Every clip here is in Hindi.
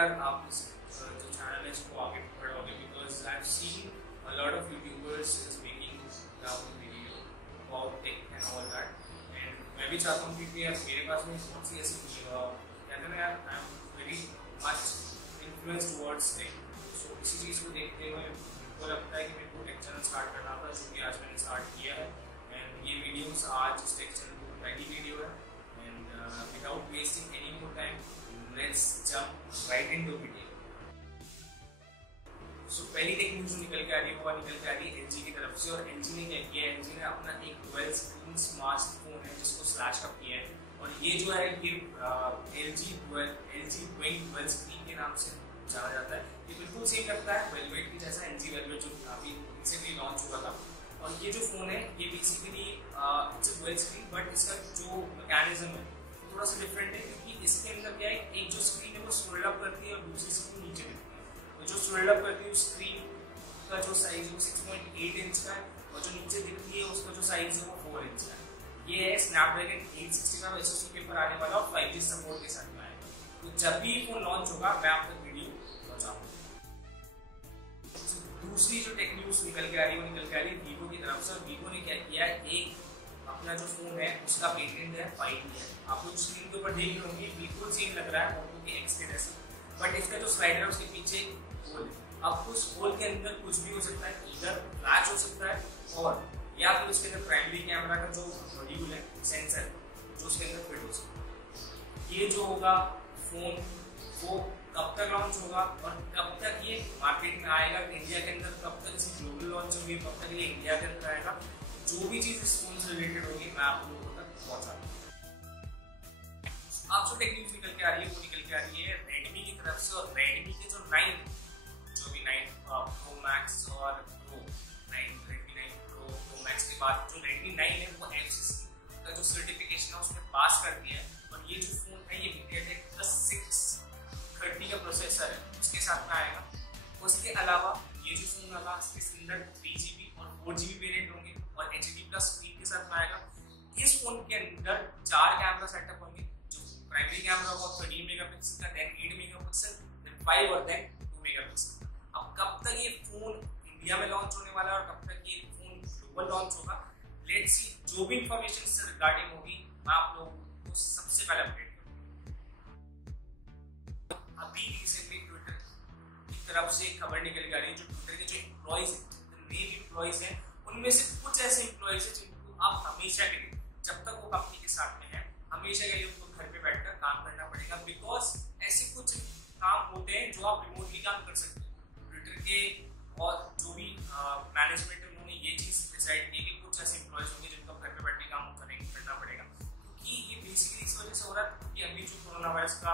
यार आप इस जो चैनल है इसको आगे बढ़ाओगे, because I have seen a lot of youtubers is making video about tech and all that, and मैं भी चाहता हूँ कि यार मेरे पास में कौन सी ऐसी कहते हैं ना यार, I am very much influence towards tech. So इसी चीज़ को देखते हुए मुझको लगता है कि मेरे को टेक चैनल स्टार्ट करना था, जो कि आज मैंने स्टार्ट किया है। एंड ये वीडियोस आज इस टेक चैनल की पहली वीडियो है। And without wasting any more time, let's jump right into video. So पहली टेक न्यूज़ निकल के आ रही है एलजी की तरफ से, और एलजी ने क्या किया है, एलजी ने अपना एक डुअल स्क्रीन स्मार्टफोन है जिसको स्लैश अप किया है, और ये जो है ये एलजी ट्विन डुअल स्क्रीन के नाम से जाना जाता है। ये बिल्कुल सेम लगता है वेलवेट की जैसा, एलजी वेलवेट जो अभी रिसेंटली लॉन्च हुआ था। और ये जो फोन है ये basically it's a dual screen, but इसका जो मैकेनिज्म है थोड़ा सा डिफरेंट है, क्योंकि इसके अंदर क्या है, एक जो स्क्रीन है वो स्क्रोल अप करती है और दूसरी स्क्रीन नीचे दिखती है। तो जो स्क्रोल अप करती है उस स्क्रीन का जो साइज है वो 6.8 इंच का है, और जो नीचे दिखती है उसका जो साइज है वो 4 इंच का है। ये है स्नैपड्रैगन 865 SoC के ऊपर आने वाला और 5G सपोर्ट के साथ में आएगा। तो जब भी फोन लॉन्च होगा मैं आप तक वीडियो पहुंचाऊंगा। दूसरी जो टेक न्यूज़ निकल के आ रही है वीवो की तरफ से। वीवो ने क्या किया है, एक अपना जो फोन है उसका पेटेंट है फाइल किया है। आप लोग स्क्रीन के ऊपर देख रहे होंगे बिल्कुल सेम लग रहा है ओप्पो के एक्स के जैसे, बट इसका जो स्लाइडर है उसके पीछे होल है। अब उस होल के अंदर कुछ भी हो सकता है, इधर फ्लैश हो सकता है, और या फिर उसके अंदर प्राइमरी कैमरा का जो मॉड्यूल है, सेंसर जो उसके अंदर फिट हो सकता है। ये जो होगा फोन वो कब तक लॉन्च होगा और कब तक ये मार्केट में आएगा इंडिया के अंदर, कब तक इसकी ग्लोबल लॉन्च होगी, कब तक ये इंडिया के अंदर आएगा, जो भी चीज इस फोन से रिलेटेड होगी मैं आप लोगों तक पहुंचा दूंगा। आप जो टेक न्यूज़ निकल के आ रही है वो निकल के आ रही है रेडमी की तरफ से, और रेडमी के जो 9 प्रो मैक्स और रेडमी 9 प्रो मैक्स के बाद जो रेडमी 9 है वो FCC का जो सर्टिफिकेशन है उसमें पास कर दिया है। और ये जो फोन है ये MediaTek 630 का प्रोसेसर है उसके साथ में आएगा। उसके अलावा ये जो फोन होगा इसके अंदर 3GB और 4GB वेरिएंट होंगे, और HD+ स्क्रीन के साथ में आएगा। इस फोन के अंदर 4 कैमरा सेटअप होंगे। जो प्राइमरी कैमरा होगा 13 मेगापिक्सल का, देन 8 मेगापिक्सल, देन 5 और देन 2 मेगापिक्सल। अब कब तक ये फोन इंडिया में लॉन्च होने वाला है और कब तक ये फोन ग्लोबल लॉन्च होगा, लेट्स सी। जो भी इंफॉर्मेशन इससे रिगार्डिंग होगी मैं आप लोगों को सबसे पहले अपडेट करूंगा। अभी रिसेंटली ट्विटर की तरफ से खबर निकल के आ रही है, जो ट्विटर के जो एम्प्लॉइज हैं, मेन एम्प्लॉइज हैं, उनमें से कुछ ऐसे एम्प्लॉइज हैं जिनको आप हमेशा के लिए, जब तक वो कंपनी के साथ में है, हमेशा के लिए उनको घर पे बैठकर काम करना पड़ेगा। बिकॉज ऐसे कुछ काम होते हैं जो आप रिमोटली काम कर सकते हैं। ट्विटर के और जो भी मैनेजमेंट है उन्होंने ये चीज़ डिसाइड की कि कुछ ऐसे एम्प्लॉइज होंगे जिनको घर पे बैठ के काम करना पड़ेगा, क्योंकि ये बेसिकली इस वजह से हो रहा है कि अभी जो कोरोना वायरस का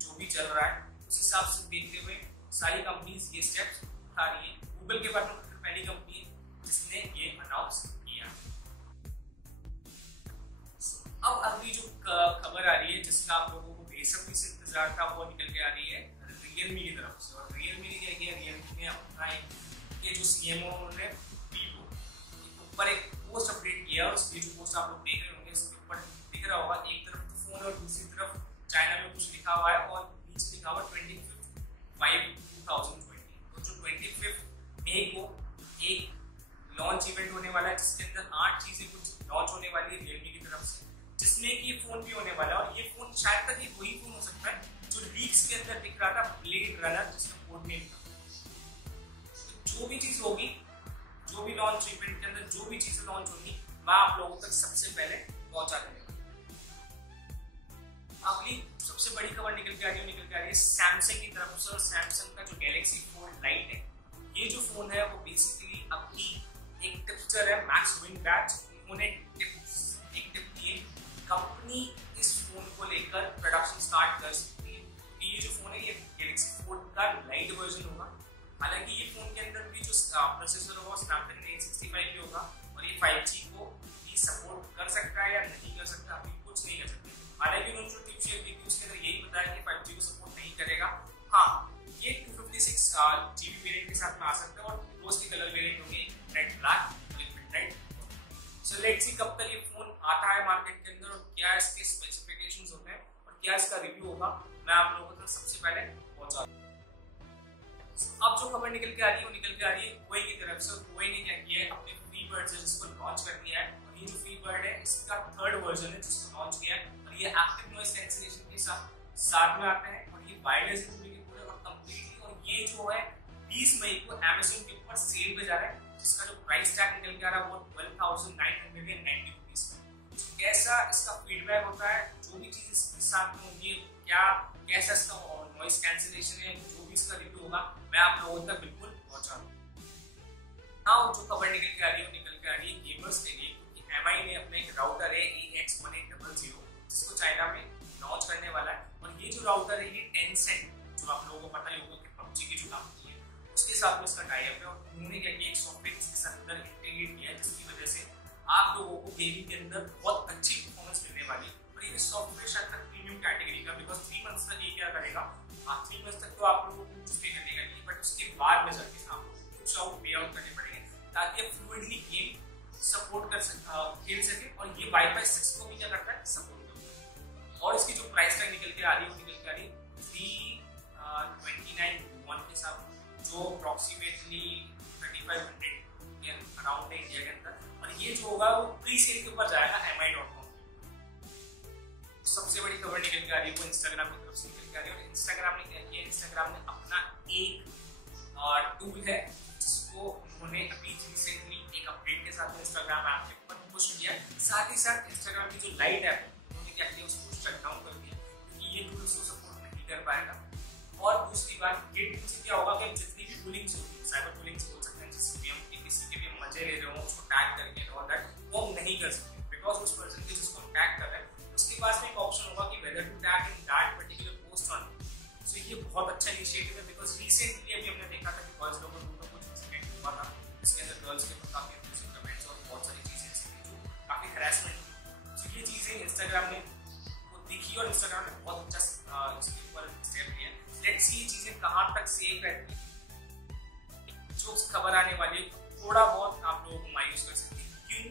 जो भी चल रहा है उस हिसाब से देखते हुए सारी कंपनीज ये स्टेप्स उठा रही है। गूगल के बाद में पहली कंपनी है जिसने ये अनाउंस किया। अब अगली जो खबर आ रही है जिसका आप लोगों को बेसब्री से इंतजार था वो निकल के आ रही है रियलमी की तरफ से। और रियलमी ने क्या किया, रियलमी ने अपना ये जो CMO उन्होंने वीवो के ऊपर एक पोस्ट अपडेट किया, और ये जो पोस्ट आप लोग देख रहे होंगे इसके ऊपर दिख रहा होगा एक तरफ तो फोन और दूसरी तरफ चाइना में कुछ लिखा हुआ है, और नीचे लिखा हुआ 25/5/2020। तो जो 25 मई को एक लॉन्च इवेंट होने वाला है जिसके अंदर 8 चीजें कुछ लॉन्च होने वाली है रियलमी की तरफ से, जिसमें कि फोन भी होने वाला है। और ये फोन शायद तक ये वही फोन हो सकता है जो लीक्स के अंदर दिख रहा था, ब्लेड रनर, जिसका कोड नेम था। जो भी चीज होगी, जो भी लॉन्च इवेंट के अंदर जो भी चीजें लॉन्च होगी मैं आप लोगों तक सबसे पहले पहुंचा देंगे। अगली सबसे बड़ी खबर निकल के आ रही है सैमसंग की तरफ से। और सैमसंग का जो गैलेक्सी फोल्ड लाइट है, ये जो फोन है वो बेसिकली अपनी एक टिप्सर है मैक्स विंग बैच, उन्होंने एक टिप दी है कंपनी इस फोन को लेकर प्रोडक्शन स्टार्ट कर सकती है। ये जो फोन है ये गैलेक्सी फोल्ड का लाइट वर्जन होगा। हालांकि ये फोन के अंदर भी जो प्रोसेसर होगा स्नैपड्रैगन 865 भी होगा, और ये 5G को भी सपोर्ट कर सकता है या नहीं कर सकता, अभी कुछ नहीं कर सकते। हालांकि उन्होंने जो टिप शेयर की थी उसके अंदर यही बताया कि 5G को सपोर्ट नहीं करेगा। हाँ, ये 256GB वेरिएंट के साथ में आ सकता है, और रोज के कलर वेरिएंट होंगे रेड ब्लैक और मिडनाइट। सो लेट्स सी कब तक ये फोन आता है मार्केट के अंदर, और क्या इसके स्पेसिफिकेशंस होते हैं, और क्या इसका रिव्यू होगा, मैं आप लोगों तक सबसे पहले पहुंचा दूंगा। अब जो खबर निकल के आ रही है वो निकल के आ रही है हुआई की तरफ से। हुआई ने क्या किया है, अपने फ्री बर्ड जिसको लॉन्च कर दिया है, और ये जो फ्री बर्ड है इसका 3rd वर्जन है जिसको लॉन्च किया है, और ये एक्टिव नॉइज कैंसिलेशन के साथ में आता है, और ये वायरलेस पूरे के पूरे और कंप्लीटली, और ये जो है 20 मई को Amazon के ऊपर सेल पे जा रहा है, जिसका जो प्राइस टैग निकल के आ रहा है वो 12,990 रुपीस का। कैसा इसका फीडबैक होता है, जो भी चीज इसके साथ में होगी, क्या कैसा इसका नॉइस कैंसिलेशन है, जो भी इसका रिव्यू होगा मैं आप लोगों तक बिल्कुल पहुंचाऊंगा। नाउ जो खबर निकल के आ रही है निकल के आ रही है गेमर्स के लिए, क्योंकि MI ने अपना एक राउटर है AX1800 जिसको चाइना में लॉन्च करने वाला है, और ये जो राउटर है ये टेंसेंट, जो आप लोगों को पता ही होगा कि PUBG की जो कंपनी है उसके साथ में इसका टाई अप है, और उन्होंने क्या किया एक सॉफ्टवेयर इसके साथ अंदर इंटीग्रेट किया है, जिसकी वजह से आप लोगों को गेमिंग के अंदर बहुत अच्छी परफॉर्मेंस मिलने वाली है। और ये सॉफ्टवेयर शायद तक प्रीमियम कैटेगरी का, बिकॉज 3 मंथ्स तक ये क्या करेगा, 3 मंथ्स तक तो आप लोगों को कुछ पे करने का नहीं, बट उसके बाद में जाके आप लोगों को कुछ आउट पे आउट करने पड़ेंगे ताकि आप फ्लुएंटली गेम सपोर्ट कर खेल सके, और ये वाईफाई 6 को भी क्या करता है, सपोर्ट करता है। और इसकी जो प्राइस टैग निकल के आ रही है वो निकल के आ रही है 329 युआन के साथ, जो अप्रॉक्सीमेटली 3500 के अराउंड है इंडिया के अंदर, और ये जो होगा वो प्री सेल के ऊपर जाएगा mi.com। सबसे बड़ी खबर निकल के आ रही है वो इंस्टाग्राम की तरफ से निकल के आ रही है, और इंस्टाग्राम ने क्या किया, इंस्टाग्राम ने अपना एक टूल है जिसको उन्होंने अभी रिसेंटली एक अपडेट के साथ इंस्टाग्राम ऐप के ऊपर पुश किया, साथ ही साथ इंस्टाग्राम की जो लाइट ऐप है उन्होंने क्या किया, उसको शट डाउन कर दिया, क्योंकि ये टूल उसको सपोर्ट नहीं कर पाएगा। और दूसरी बात, ये टूल से क्या होगा कि जितनी भी बुलिंग्स होगी, साइबर बुलिंग्स बोल सकते हैं, जिससे भी हम किसी के भी मजे ले रहे हो उसको टैग करके और दैट, वो हम नहीं कर सकते, बिकॉज उस पर्सन के जिसको हम टैग कर रहे हैं उसके पास में एक ऑप्शन होगा कि whether to tag in that particular post on. So ये बहुत अच्छा इनिशिएटिव है, बिकॉज रिसेंटली अभी हमने देखा था कि बॉयज लोगों को कुछ इंसिडेंट हुआ था, जिसके अंदर गर्ल्स के काफी अब्यूजिव कमेंट्स और बहुत सारी चीजें ऐसी थी जो काफी हैरेसमेंट थी। सो ये चीजें इंस्टाग्राम ने देखी, और इंस्टाग्राम ने बहुत अच्छा इसके ऊपर स्टेप लिया। लेट्स सी ये चीजें कहां तक सेफ रहती है, जो खबर आने वाली है थोड़ा बहुत आप लोगों को मायूस कर सकती है। क्यों?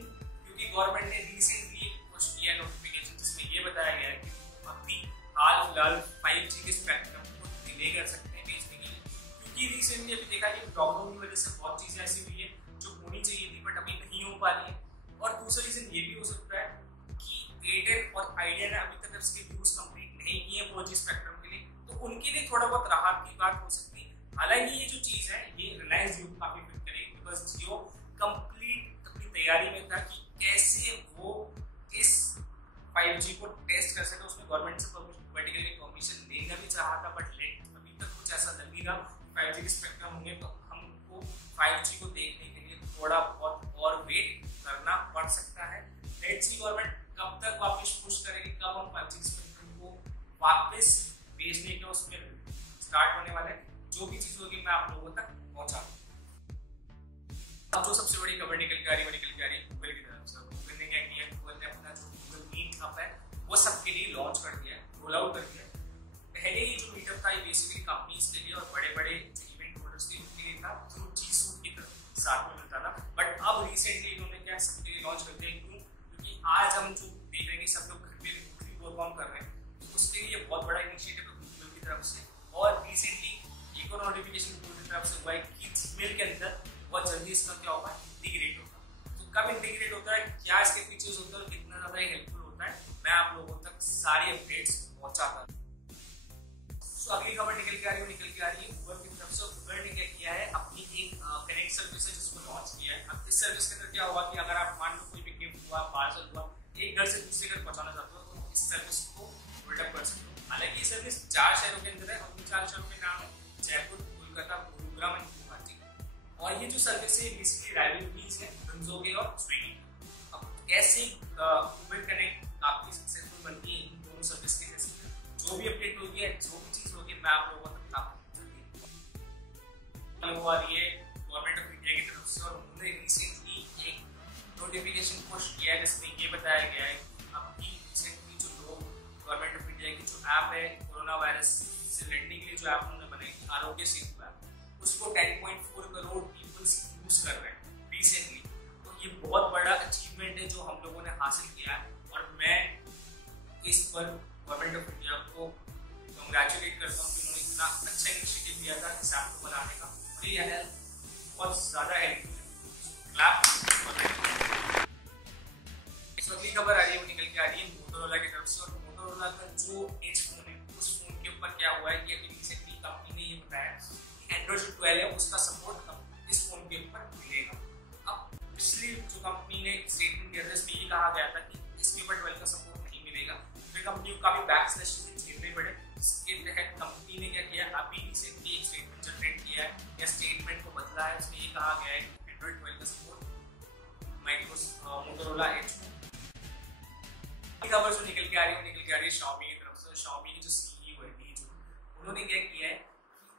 क्योंकि गवर्नमेंट ने रिसेंटली कुछ किया नोटिफिकेशन जिसमें ये बताया गया है कि अभी हाल फिलहाल 5G के स्पेक्ट्रम को डिले कर सकते हैं बेचने के लिए, क्योंकि रिसेंटली अभी देखा कि लॉकडाउन की वजह से बहुत चीजें ऐसी हुई है जो होनी चाहिए थी बट अभी नहीं हो पा रही है। और दूसरा रीजन ये भी हो सकता है कि एयरटेल और आइडिया ने अभी तक इसके ड्यूज कंप्लीट नहीं किए 4G स्पेक्ट्रम के लिए, तो उनके लिए थोड़ा बहुत राहत की बात हो सकती है। हालांकि ये जो चीज है ये रिलायंस जियो काफी फिट करेगी, बिकॉज जियो कंप्लीट अपनी तैयारी में था कि कैसे वो इस 5G को टेस्ट कर सके। उसमें गवर्नमेंट से पर्टिकुलरली परमिशन लेना भी चाहा था, बट लेट अभी तक कुछ ऐसा लग नहीं रहा 5G के स्पेक्ट्रम होंगे, तो हमको 5G को देखने के लिए थोड़ा बहुत और वेट करना पड़ सकता है। लेट्स सी गवर्नमेंट कब तक वापस पुश करेगी, कब हम 5G स्पेक्ट्रम को वापस बेचने के उसमें स्टार्ट होने वाला है। जो भी चीज होगी मैं आप लोगों तक पहुंचाऊंगा। अब जो सबसे बड़ी खबर निकल के आ रही है गूगल की तरफ से। गूगल ने क्या किया, गूगल ने अपना जो गूगल मीट अप है वो सबके लिए लॉन्च कर दिया है, रोल आउट कर दिया है। पहले ये जो मीटअप था ये बेसिकली कंपनीज के लिए और बड़े बड़े इवेंट होल्डर्स के लिए था, थ्रू जी सूट की तरफ साथ में मिलता था, बट अब रिसेंटली इन्होंने क्या सबके लिए लॉन्च कर दिया। क्यों? क्योंकि आज हम जो देख रहे हैं सब लोग घर पे परफॉर्म कर रहे हैं, तो उसके लिए बहुत बड़ा इनिशिएटिव है गूगल की तरफ से। और रिसेंटली एक और नोटिफिकेशन गूगल की तरफ से हुआ है कि जीमेल के अंदर बहुत जल्दी इसका क्या होगा, इंटीग्रेट होगा। तो कब इंटीग्रेट होता है, क्या इसके फीचर्स होते हैं और कितना ज्यादा हेल्पफुल होता है, मैं आप लोगों तक सारी अपडेट्स पहुंचाता हूं। तो अगली खबर निकल के आ रही है गूगल की तरफ से। गूगल ने क्या किया है, अपनी एक कनेक्ट सर्विस है जिसको लॉन्च किया है। अब इस सर्विस के अंदर क्या होगा कि अगर आप मान लो कोई भी गिफ्ट हुआ, पार्सल हुआ, एक घर से दूसरे घर पहुंचाना चाहते हो तो इस सर्विस को बिल्डअप कर सकते हो। हालांकि ये सर्विस 4 शहरों के अंदर है, और 4 शहरों के नाम है जयपुर, कोलकाता, गुरुग्राम और गुवाहाटी। और ये जो सर्विस है बेसिकली राइवलरीज है डोंजोगे और स्विगी। अब कैसे गूगल कनेक्ट काफी सक्सेसफुल बनती है इन दोनों सर्विस के जैसे। जो भी अपडेट होगी है, जो भी चीज होगी, मैं आप लोगों तक काफी जल्दी हुआ रही है गवर्नमेंट ऑफ इंडिया की तरफ से। और उन्होंने रिसेंटली एक नोटिफिकेशन पुश किया है जिसमें ये बताया गया है कि अभी रिसेंटली जो लोग गवर्नमेंट ऑफ इंडिया की जो ऐप है कोरोना वायरस से लड़ने के लिए जो ऐप उन्होंने बनाई, आरोग्य सेतु ऐप, उसको 10.4 करोड़ पीपल्स यूज कर रहे हैं रिसेंटली। तो ये बहुत बड़ा अचीवमेंट है जो हम लोगों ने हासिल किया है, और मैं इस पर गवर्नमेंट ऑफ इंडिया को कंग्रेचुलेट करता हूँ कि उन्होंने इतना अच्छा इनिशिएटिव लिया था इस ऐप को बनाने का। और ये बहुत ज़्यादा हेल्पफुल है। क्लैप। सो अगली खबर आ रही है, वो निकल के आ रही है मोटोरोला की तरफ से। और मोटोरोला का जो एज फोन है, उस फोन के ऊपर क्या हुआ है कि अभी रिसेंटली कंपनी ने ये बताया कि एंड्रॉइड जो 12 है उसका सपोर्ट इस फोन के ऊपर मिलेगा। अब पिछली जो कंपनी ने स्टेटमेंट दिया था इसमें ये कहा गया था कि इसके ऊपर 12 का सपोर्ट नहीं मिलेगा, फिर कंपनी को काफी बैकस्लैश झेलने पड़े। इसके तहत कंपनी ने क्या किया, अभी रिसेंटली एक स्टेटमेंट जनरेट किया है या स्टेटमेंट को बदला है। इसमें ये कहा गया है कि एंड्रॉइड 12 का सपोर्ट मोटोरोला एज खबर जो निकल के आ रही है Xiaomi की तरफ से। Xiaomi की जो CEO है ली जुन, उन्होंने क्या किया है,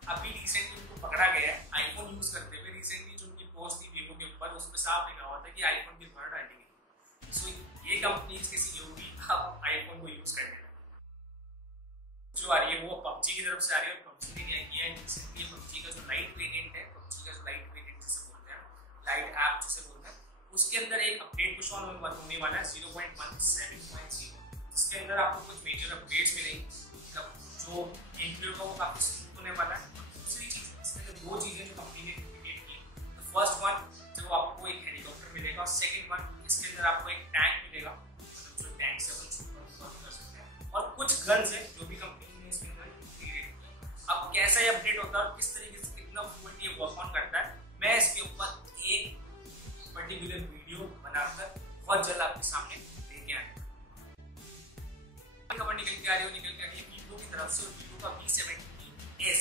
अभी रिसेंटली उनको पकड़ा गया है आईफोन यूज करते हुए। रिसेंटली जो उनकी पोस्ट थी वीवो के ऊपर, उसमें साफ लिखा हुआ था कि आईफोन की वर्ड डाली गई। सो ये कंपनी के CEO भी अब आईफोन को यूज करने लगे। जो आ रही है वो PUBG की तरफ से आ रही है। और PUBG ने क्या किया है, रिसेंटली PUBG का जो लाइट वेरिएंट है, PUBG का जो लाइट वेरिएंट जिसे बोलते हैं, लाइट ऐप जिसे बोलते हैं, उसके अंदर एक अपडेट पुश ऑन होने वाला है 0.17.0, जिसके अंदर आपको कुछ मेजर अपडेट्स मिलेंगी। जो गेम प्ले होगा वो काफी स्मूथ होने वाला है। दूसरी चीज, इसमें जो दो चीजें जो कंपनी ने इंडिकेट की, तो फर्स्ट वन जो आपको एक हेलीकॉप्टर मिलेगा, और सेकंड वन इसके अंदर आपको एक टैंक मिलेगा, मतलब जो टैंक से अपन शूट कर सकते हैं, और कुछ गन्स है जो भी कंपनी ने इसके अंदर इंटीग्रेट किया। अब कैसा ये अपडेट होता है और किस तरीके से कितना फ्लुएंट ये वर्क ऑन करता है, मैं इसके ऊपर एक पर्टिकुलर वीडियो बनाकर बहुत जल्द आपके सामने लेके आएंगे। खबर निकल के आ रही है वीवो की तरफ से। वीवो का V70s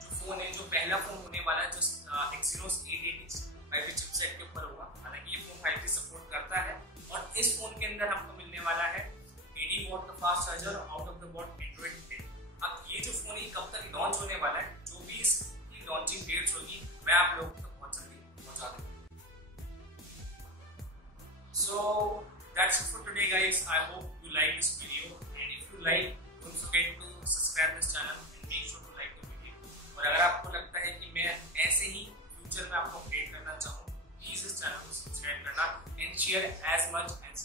जो फोन है, जो पहला फोन होने वाला है, जो Exynos 880 5G चिपसेट के ऊपर होगा। हालांकि ये फोन 5G सपोर्ट करता है, और इस फोन के अंदर हमको मिलने वाला है 80 वॉट का fast charger, out of the box Android 10। अब ये जो फोन है कब तक लॉन्च होने वाला है, जो भी इसकी लॉन्चिंग डेट्स होगी मैं आप लोगों तक बहुत जल्दी पहुंचा दूंगा। So that's it for today guys. I hope you like this video, and if you like, don't forget to subscribe this channel and make sure to like the video. और अगर आपको लगता है कि मैं ऐसे ही फ्यूचर में आपको अपडेट करना चाहूँ, प्लीज इस चैनल को सब्सक्राइब करना and share as much as